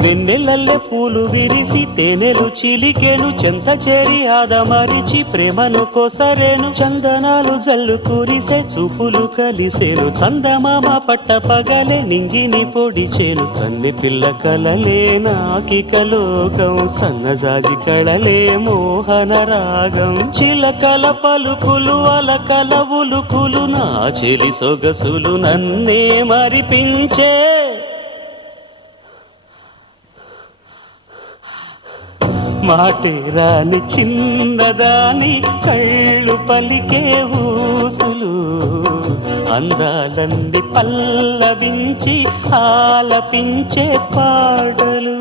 వెన్నెలల్లె పూలు విరిసి తేనెలు చిలికెను చెంత చేరి ఆదమరిచి ప్రేమను కోసరేను చందనాలు జల్లు కురిసే చూపులు కలిసేను చందమామ పట్ట పగలే నింగిని పొడిచేను కన్నె పిల్ల కలలే నాకిక లోకం సన్నజాజి కళలే మోహన రాగం చిలకల పలుకులు అలకల ఉలుకులు నా చెలి సొగసులు నన్నే మరిపించే మాటే రాని చిన్నదాని కళ్ళు పలికే ఊసులు అందాలన్నీ పల్లవించి ఆలపించే పాటలు